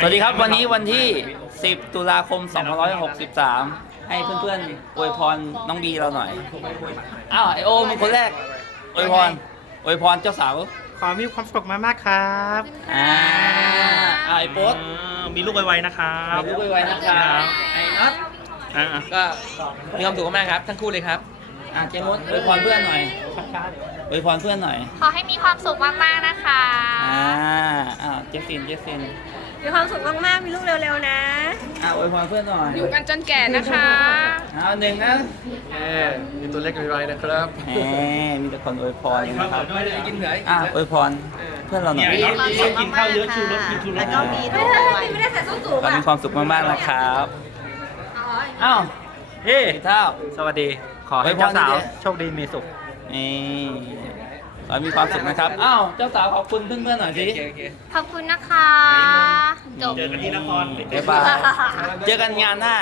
สวัสดีครับวันนี้วันที่ 10 ตุลาคม 2563 ให้เพื่อนๆอวยพรน้องบีเราหน่อย อ้าวไอโอมึงคนแรกอวยพรอวยพรเจ้าสาวขอมีความสุขมากๆครับอ่าอ่าไอโป๊ตมีลูกไวๆนะครับรู้ไวๆนะครับไอ้น็อตอ่าก็มีความสุขมากครับ ทั้งคู่เลยครับอ่าเจมส์อวยพรเพื่อนหน่อยอวยพรเพื่อนหน่อย ขอให้มีความสุขมากๆนะคะอ่าอ่าเจฟฟินเจฟฟิน มีความสุขมากๆ มีลูกเร็วๆนะ อ่าอวยพรเพื่อนหน่อยอยู่กันจนแก่นะคะ เอาหนึ่งนะมีตัวเล็กไวๆนะครับ แหมมีแต่คนอวยพรนะครับกินเหนื่อยอ่าอวยพรเพื่อนเราหน่อยมีความสุขกินข้าวเยอะชูรสกินชูรสแล้วก็มีลูกไวๆไม่ได้ใส่ส้นสูงเราอะมีความสุขมากๆนะครับอ้าวเฮ้พี่เท่าสวัสดี ขอให้เจ้าสาวโชคดีมีสุขนี่ขอให้มีความสุขนะครับ อ้าว เจ้าสาวขอบคุณเพื่อนๆหน่อยสิ ขอบคุณนะคะ จบ เจอกันที่นคร บ๊ายบาย เจอกันงานหน้า